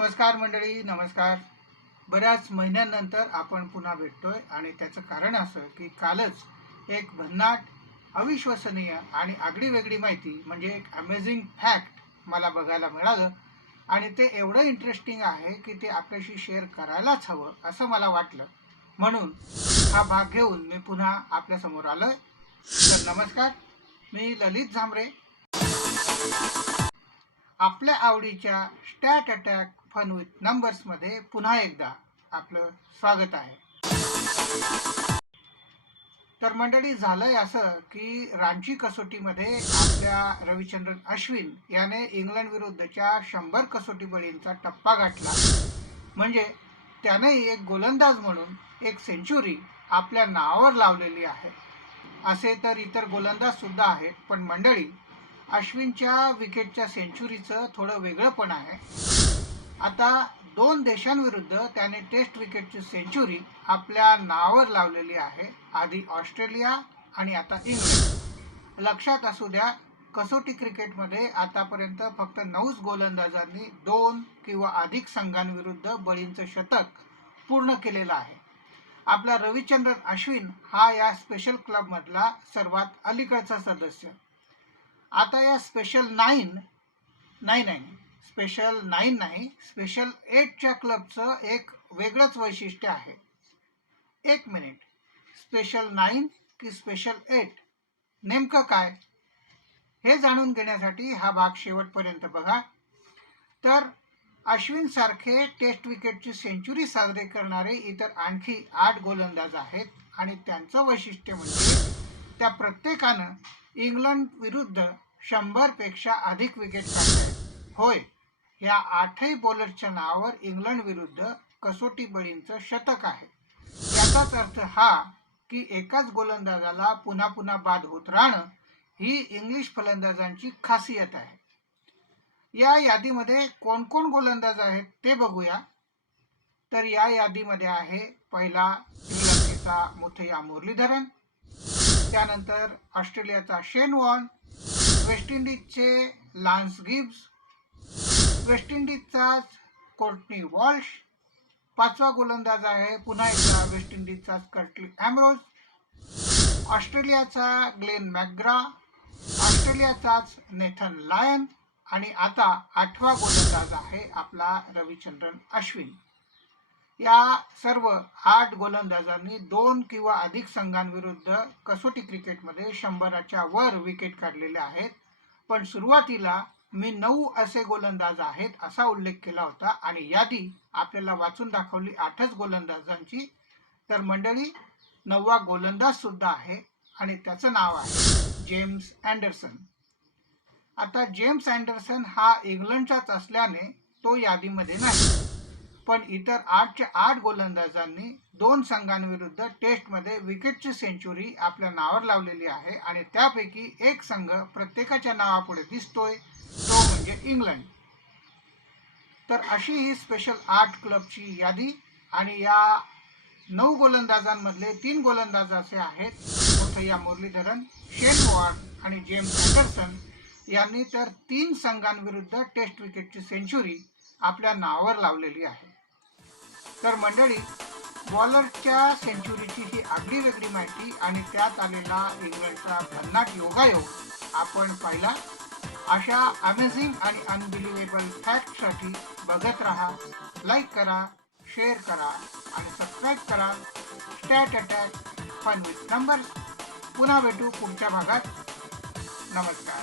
नमस्कार मंडळी नमस्कार. बऱ्याच महिन्यानंतर आपण पुन्हा भेटतोय आणि त्याचं कारण असं की कालच एक भन्नाट अविश्वसनीय आणि आगळी वेगळी माहिती म्हणजे एक अमेझिंग फॅक्ट मला बघायला मिळालं. आणि ते एवढं इंटरेस्टिंग आहे की ते आपल्याशी शेअर करायलाच हवं असं मला वाटलं. म्हणून हा भाग घेऊन मी पुन्हा आपल्यासमोर आलोय. तर नमस्कार मी ललित झांबरे. आपल्या आवडीच्या स्टॅट अटॅक फन विथ नंबर्समध्ये पुन्हा एकदा आपलं स्वागत आहे. तर मंडळी झालंय असं की रांची कसोटीमध्ये आपल्या रविचंद्रन अश्विन याने इंग्लंड विरुद्धच्या शंभर कसोटी बळींचा टप्पा गाठला. म्हणजे त्यानेही एक गोलंदाज म्हणून एक सेंचुरी आपल्या नावावर लावलेली आहे. असे तर इतर गोलंदाज सुद्धा आहेत पण मंडळी अश्विनच्या विकेटच्या सेंचुरीचं थोडं वेगळं पण आहे. आता दोन देशांविरुद्ध त्याने टेस्ट विकेटची सेंचुरी आपल्या नावावर लावलेली आहे. आधी ऑस्ट्रेलिया आणि आता इंग्लंड. लक्षात असू द्या कसोटी क्रिकेटमध्ये आतापर्यंत फक्त नऊच गोलंदाजांनी दोन किंवा अधिक संघांविरुद्ध बळींचं शतक पूर्ण केलेलं आहे. आपला रविचंद्रन अश्विन हा या स्पेशल क्लबमधला सर्वात अलीकडचा सदस्य. आता या स्पेशल नाईन नाही नाही स्पेशल नाईन नाही स्पेशल एटच्या क्लबचं एक वेगळंच वैशिष्ट्य आहे. एक मिनिट स्पेशल नाईन की स्पेशल एट नेमकं काय? हे जाणून घेण्यासाठी हा भाग शेवटपर्यंत बघा. तर अश्विनसारखे टेस्ट विकेटची सेंचुरी साजरे करणारे इतर आणखी आठ गोलंदाज आहेत आणि त्यांचं वैशिष्ट्य म्हणजे त्या प्रत्येकानं इंग्लंड विरुद्ध शंभरपेक्षा अधिक विकेट काढल्या होय. या आठही बॉलरच्या नावावर इंग्लंड विरुद्ध कसोटी बळींचं शतक आहे. याचाच अर्थ हा की एकाच गोलंदाजाला पुन्हा पुन्हा बाद होत राहणं ही इंग्लिश फलंदाजांची खासियत आहे. या यादीमध्ये कोण कोण गोलंदाज आहेत ते बघूया. तर या यादीमध्ये आहे पहिला श्रीलंकेचा मुथैया मुरलीधरन त्यानंतर ऑस्ट्रेलियाचा शेन वॉन वेस्ट इंडिजचे लान्स गिब्स वेस्ट इंडिजचाच कोर्टनी वॉल्श पाचवा गोलंदाज आहे पुन्हा एकदा वेस्ट इंडिजचाच कर्टली ॲमरोज ऑस्ट्रेलियाचा ग्लेन मॅग्रा ऑस्ट्रेलियाचाच नेथन लायन आणि आता आठवा गोलंदाज आहे आपला रविचंद्रन अश्विन. या सर्व आठ गोलंदाजांनी दोन किंवा अधिक संघांविरुद्ध कसोटी क्रिकेटमध्ये शंभराच्या वर विकेट काढलेले आहेत. पण सुरुवातीला मी नऊ असे गोलंदाज आहेत असा उल्लेख केला होता आणि यादी आपल्याला वाचून दाखवली. आठच गोलंदाजांची. तर मंडळी नववा गोलंदाज सुद्धा आहे आणि त्याचं नाव आहे जेम्स अँडरसन आता जेम्स अँडरसन हा इंग्लंडचाच असल्याने तो यादीमध्ये नाही. पण इतर आठच्या आठ गोलंदाजांनी दोन संघांविरुद्ध टेस्टमध्ये विकेटची सेंचुरी आपल्या नावावर लावलेली आहे आणि त्यापैकी एक संघ प्रत्येकाच्या नावापुढे दिसतोय तो म्हणजे इंग्लंड. तर अशी ही स्पेशल आठ क्लबची यादी आणि या नऊ गोलंदाजांमधले तीन गोलंदाज असे आहेत मोथय्या मुरलीधरन शेन वॉर्न आणि जेम्स अँडरसन यांनी तर तीन संघांविरुद्ध टेस्ट विकेटची सेंचुरी आपल्या नावावर लावलेली आहे. तर मंडळी बॉलरच्या सेंचुरीची ही आगळी वेगळी माहिती आणि त्यात आलेला इंग्लंडचा भन्नाट योगायोग आपण पाहिला. अशा अमेझिंग आणि अनबिलिव्हेबल फॅक्टसाठी बघत राहा लाईक करा शेअर करा आणि सबस्क्राईब करा. Stat attack fun with number पुन्हा भेटू पुढच्या भागात. नमस्कार.